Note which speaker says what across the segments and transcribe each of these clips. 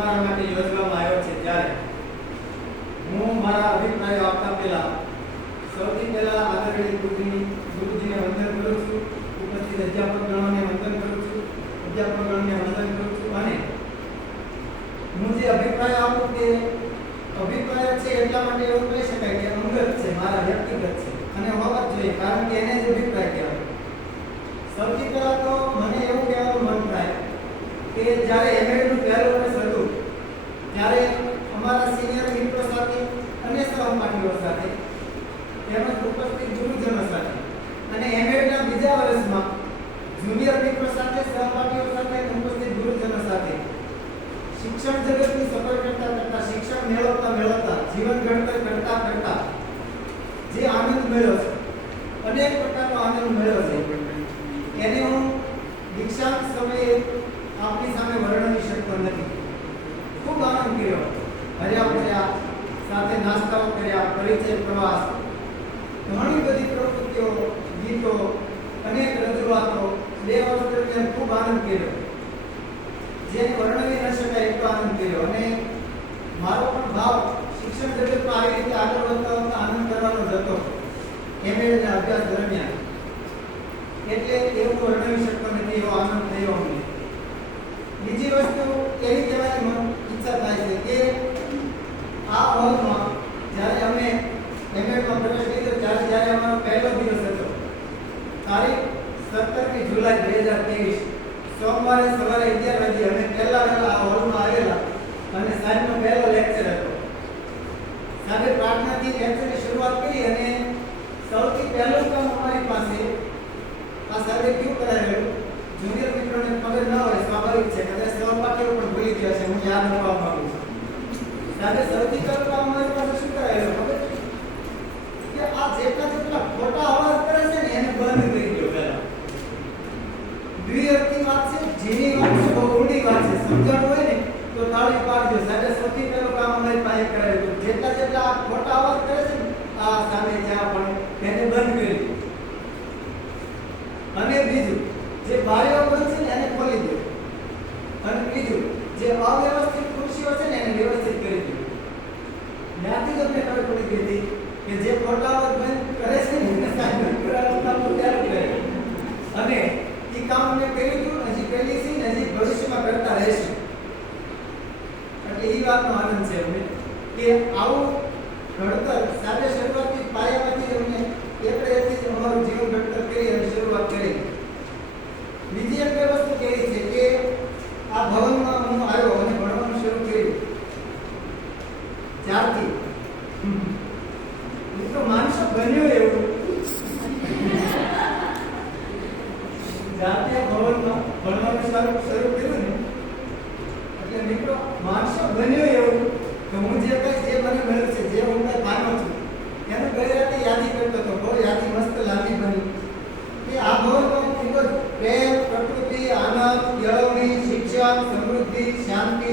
Speaker 1: અમારા માટે યોજવામાં આવ્યો છે ત્યારે હું મારા અભિપ્રાયો આપતા પહેલા સૌથી પહેલા આદરણીય ગુરુજીની ગુરુજીને વંદન કરું છું, ઉપસ્થિત અધ્યાપકગણોને વંદન કરું છું અધ્યાપકગણને વંદન કરું છું અને હું જે અભિપ્રાય આપું તે અભિપ્રાય છે એટલા માટે એવું કહી શકાય કે અંગત છે, મારા વ્યક્તિગત છે અને હોવા જોઈએ કારણ કે એને જ અભિપ્રાય કહેવાય. સૌથી પહેલા તો મને એવું કહેવાનું મન થાય કે જ્યારે એમએડનું પહેલું ત્યારે અમારા સિનિયર મિત્રો સાથે અન્ય સહપાઠીઓ સાથે, તેમજ ઉપસ્થિત ગુરુજનો સાથે અને એમએડના બીજા વર્ષમાં જુનિયર મિત્રો સાથે, સહપાઠીઓ સાથે અને ઉપસ્થિત ગુરુજનો સાથે શિક્ષણ જગતની સફર કરતા કરતા, શિક્ષણ મેળવતા મેળવતા, જીવન ઘડતર કરતા કરતા જે આનંદ મળ્યો છે, અનેક પ્રકારનો આનંદ મળ્યો છે, એને હું દીક્ષાંત સમયે આપની સામે વર્ણવી શકતો નથી. ખૂબ આનંદ કર્યો. હર્યા ફર્યા સાથે નાસ્તાઓ કર્યા, પરિચય પ્રવાસ, ઘણી બધી પ્રવૃત્તિઓ, ગીતો, અનેક રજૂઆતો બે વર્ષ દરમિયાન ખૂબ આનંદ કર્યો. જેને વર્ણવી ન શકાય એટલો આનંદ કર્યો. અને મારો પણ ભાવ શિક્ષણ જગતમાં આવી રીતે આગળ વધતા વધતા આનંદ કરવાનો જ હતો એમએના અભ્યાસ દરમિયાન. એટલે એવું વર્ણવી શકતો નથી, એવો આનંદ થયો અમને. બીજી વસ્તુ એવી કહેવાની મન ઈચ્છા થાય છે કે આ હોલમાં જ્યારે અમે એમએડમાં પ્રવેશ લીધો ત્યારે જ્યારે અમારો પહેલો દિવસ હતો, તારીખ સત્તરમી જુલાઈ બે હજાર ત્રેવીસ, સોમવારે સવારે અગિયાર વાગે અમે પહેલા વહેલા આ હોલમાં આવેલા અને સાહેબનો પહેલો લેક્ચર હતો સાહેબે પ્રાર્થનાથી લેક્ચરની શરૂઆત કરી અને સૌથી પહેલું કામ અમારી પાસે આ સાહેબે કેવું કરાવેલું જુનિયર મિત્રોને ખબર ન હોય સ્વાભાવિક છે કદાચ ગયા છે, હું યાદ કરવા માંગુ છું. સાહેબે સૌથી કરવા અમારી પાસે શું કરાવેલું ખબર? કે આ જેટલા જેટલા ખોટા અવાજ કરે છે ને, એને બંધ કરી દો પહેલા. દ્વિઅર્થી વાત છે જીની વાત છે, બહુ ઊંડી વાત છે. સમજણ હોય ને, તો તાળી પાડજો. સાહેબે, સૌથી પહેલું કામ અમારી પાસે કરાવેલું જેટલા જેટલા ખોટા અવાજ આ ભવનમાં હું આવ્યો અને ભણવાનું શરૂ કર્યું ત્યારથી મિત્રો માણસો બન્યો એવું જ્યારથી આ ભવનમાં ભણવાનું શરૂ સમૃદ્ધિ શાંતિ,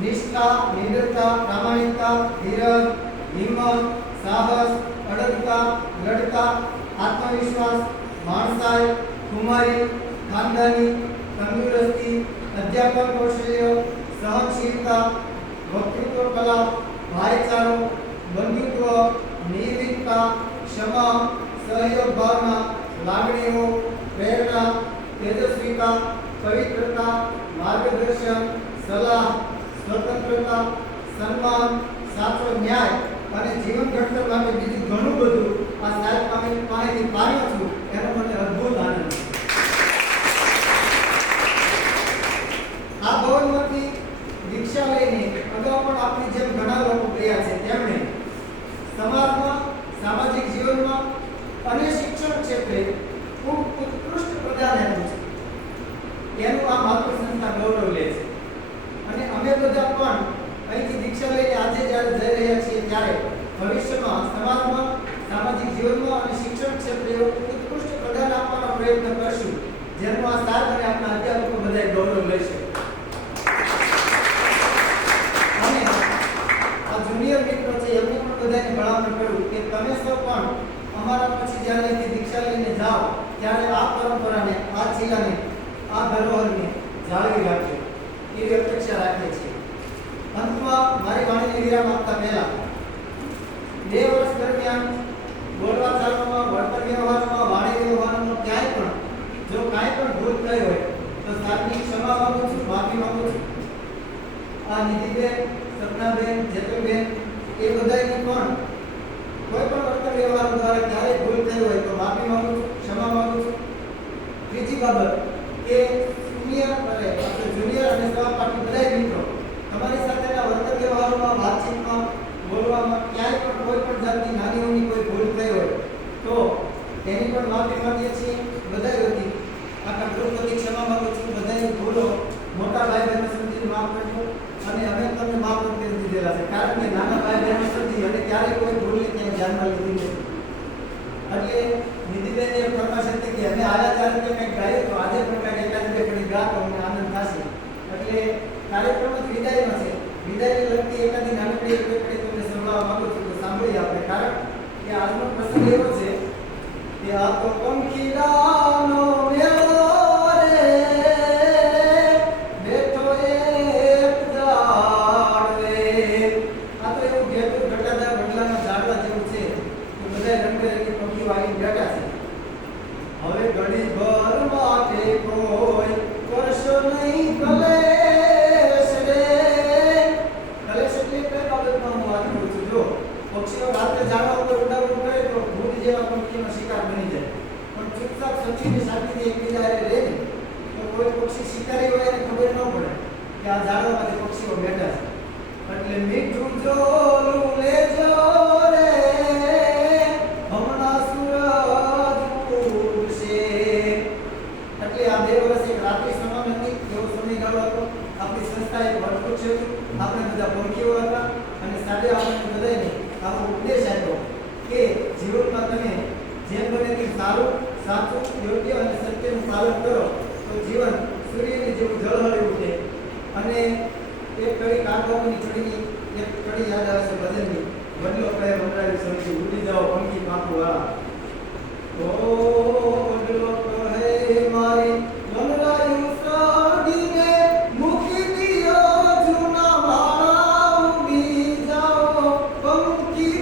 Speaker 1: નિષ્ઠા નિડરતા પ્રામાણિકતા, ધીરજ, હિંમત, સાહસ અડગતા દ્રઢતા, આત્મવિશ્વાસ, માણસાઈ કુમારી ખાનદાની, તંદુરસ્તી, અધ્યાપન કૌશલ્ય, સહનશીલતા, વક્તૃત્વ કલા, ભાઈચારો, બંધુત્વ નિયમિતતા ક્ષમા, સહયોગ ભાવના, લાગણીઓ, પ્રેરણા, તેજસ્વીતા, પવિત્રતા, માર્ગદર્શન સલાહ સ્વતંત્રતા સન્માન સાચો ન્યાય અને જીવન ઘડતર માટે બીજું ઘણું બધું આ સાહેબ પાસે પાસેથી પામ્યો છું એનો મને અદ્ભુત આનંદ છે આ ભવનમાંથી દીક્ષા લઈને અગાઉ પણ આપણી જેમ ઘણા લોકો ગયા છે તેમણે સમાજમાં સામાજિક જીવનમાં અને શિક્ષણ ક્ષેત્રે ખૂબ ઉત્કૃષ્ટ પ્રદાન આપ્યું છે એનું આ માતૃ સંસ્થા ગૌરવ લે છે અને અમે બધા પણ અહીંથી દીક્ષા લઈને આજે જ્યારે જઈ રહ્યા છીએ ત્યારે ભવિષ્યમાં સમાજમાં સામાજિક જીવનમાં અને શિક્ષણ ક્ષેત્રે ઉત્કૃષ્ટ પ્રદાન આપવાનો પ્રયત્ન કરશું. જેનો આ સાથ અને આપણા અધ્યાપકો બધાએ ગૌરવ લેશે. અને આ જુનિયર મિત્રો છે, એમને પણ બધાને ભલામણ કરું કે તમે સૌ પણ અમારા પછી જ્યારે અહીંથી દીક્ષા લઈને જાઓ, ત્યારે આ પરંપરાને, આ જિલ્લાને આ ધરોહરને જાળવી રાખજો. એવી અપેક્ષા રાખીએ છીએ. અંતમાં મારી વાણીને વિરામ આપતા પહેલા બે વર્ષ દરમિયાન બોલવા ચાલવામાં વર્તન વ્યવહારમાં વાણી વ્યવહારમાં ક્યાંય પણ જો કાંઈ પણ ભૂલ થઈ હોય, તો સાતની ક્ષમા માંગુ છું, માફી માંગુ છું. આ નિધિબેન, સપનાબેન જેતુબેન એ બધાની પણ કોઈ પણ વર્તન વ્યવહાર દ્વારા ક્યારે ભૂલ થઈ હોય તો માફી માંગુ છું, ક્ષમા માંગુ છું. ત્રીજી બાબત કે સિનિયર અને આપણે જુનિયર અને સહપાઠી બધાય મિત્રો તમારી સાથેના વર્તન વ્યવહારોમાં, વાતચીતમાં, બોલવામાં ક્યાંય પણ કોઈ પણ જાતની નાની મોટી કોઈ ભૂલ થઈ હોય તો તેની પણ માફી માંગીએ છીએ. બધાય આખા ગ્રુપ વતી ક્ષમા માંગુ છું બધાની ભૂલો મોટા ભાઈ બહેનો સમજીને માફ કરજો, અને અમે તમને માફ કરી દીધેલા છે. કારણ કે નાના ભાઈ બહેનો સમજી અને ક્યારેય કોઈ ભૂલને ક્યાંય ધ્યાનમાં લીધી નથી. એટલે નિધિબેન એ પ્રકાશ કે અમે આયા ચાર રૂપિયા કંઈક ગાયો તો આજે પણ કંઈક એકાદ બે ઘડી ગા તો અમને આનંદ થશે. એટલે કાર્યક્રમ જ વિદાયમાં છે. વિદાયને લગતી એકાદી નાનકડી એક પેકડી તમને સંભળાવવા માંગુ છું, તો સાંભળીએ આપણે. કારણ કે આજનો પ્રસંગ એવો છે કે આ તો પંખીડાનો ઝાડવામાંથી પક્ષીઓ બેઠા છે એટલે મીઠું જોલું લેજો રે હતું આપણે બધા પંખીઓ હતા અને સાથે આપણે બધાને આવો ઉપદેશ આપ્યો કે જીવનમાં તમે જેમ બને તેમ સારું, સાચું, યોગ્ય અને સત્યનું પાલન કરો, તો જીવન સૂર્યની જેવું ઝળહળી ઉઠે અને એક કડી કાગવાની ચડીની એક કડી યાદ આવે છે ભજનની. વડલો કહે વપરાવી સમજી, ઉડી જાઓ પંખી પાકું વાળા. ઓ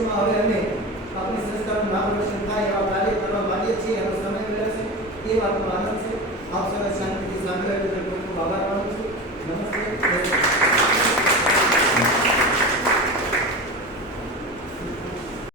Speaker 1: ભવિષ્યમાં હવે અમે આપણી સંસ્થાનું નામ રોશન થાય એવા કાર્ય કરવા માંગીએ છીએ, એનો સમય મળ્યો છે એ વાતનો આનંદ છે. આપ સમય શાંતિથી સાંભળ્યા બદલ ખૂબ ખૂબ આભાર માનું છું. નમસ્તે.